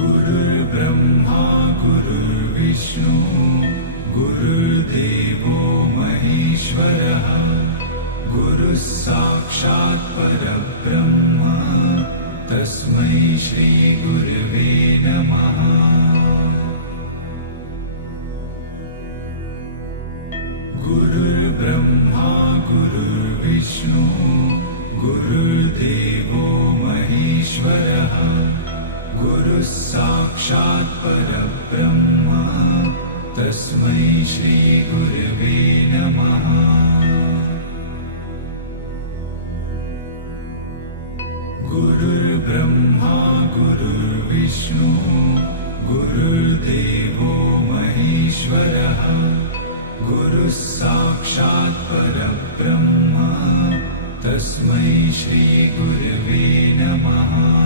गुरुर्ब्रह्मा गुरुर्विष्णु गुरुर्देवो महेश्वरः गुरुः साक्षात् परब्रह्म तस्मै श्री गुरवे नमः। गुरुर्ब्रह्मा गुरुर्विष्णु गुरुर्देवो महेश्वरः गुरुः साक्षात् परब्रह्म तस्मै श्री गुरवे नमः। गुरुर्ब्रह्मा गुरुर्विष्णु गुरुर्देवो महेश्वरः गुरुः साक्षात् परब्रह्म तस्मै श्री गुरवे नमः।